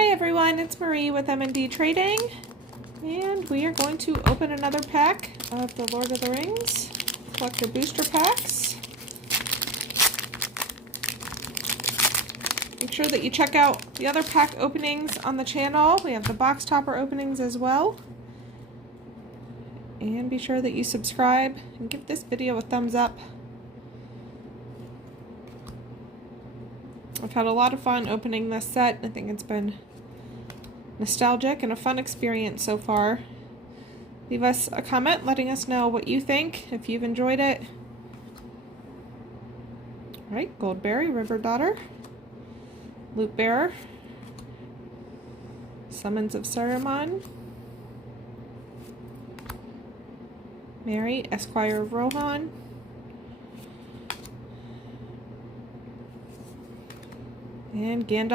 Hi everyone, it's Marie with M&D Trading, and we are going to open another pack of the Lord of the Rings Collector Booster Packs. Make sure that you check out the other pack openings on the channel. We have the box topper openings as well. And be sure that you subscribe and give this video a thumbs up. I've had a lot of fun opening this set. I think it's been nostalgic and a fun experience so far. Leave us a comment letting us know what you think, if you've enjoyed it. Alright, Goldberry, River Daughter, Loot Bearer, Summons of Saruman, Mary, Esquire of Rohan, and Gandalf,